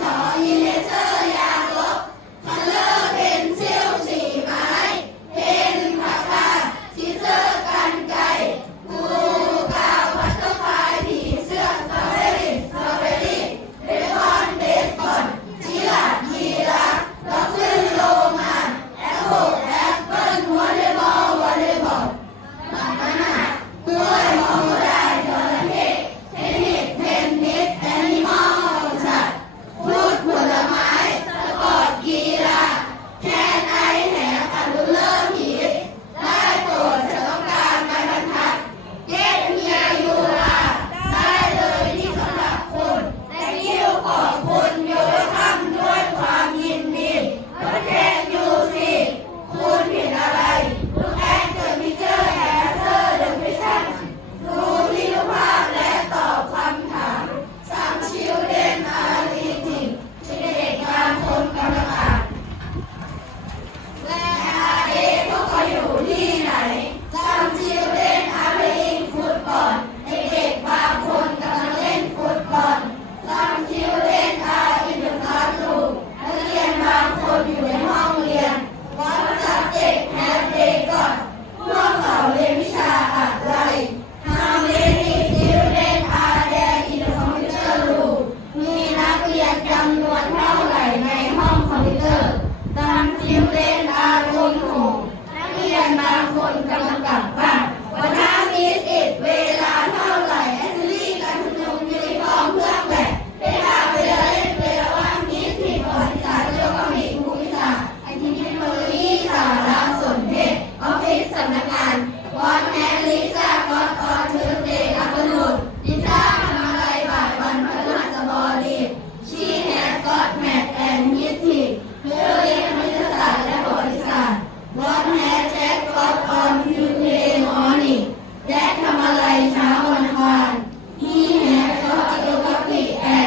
சாயலே Ramon Calabria.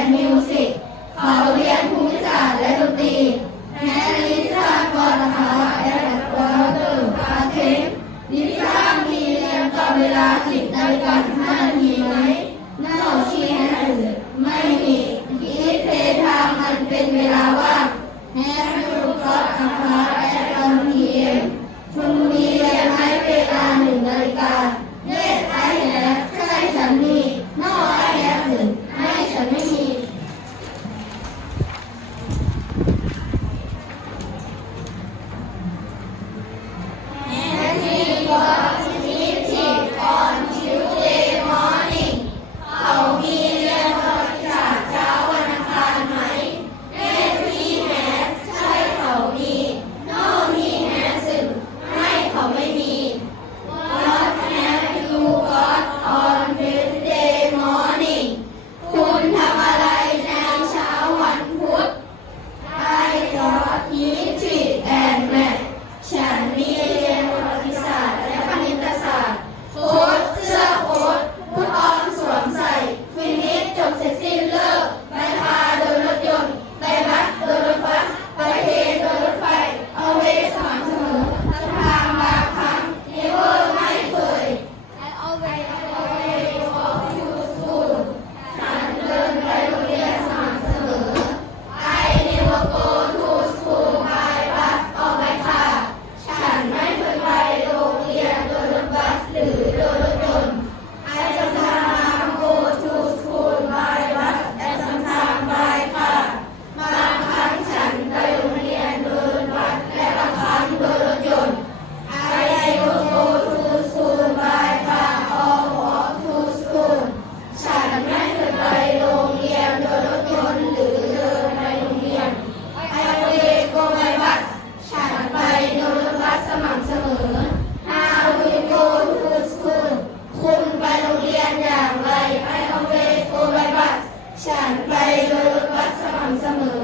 and music. ไปโดยวัดสม่ำเสมอ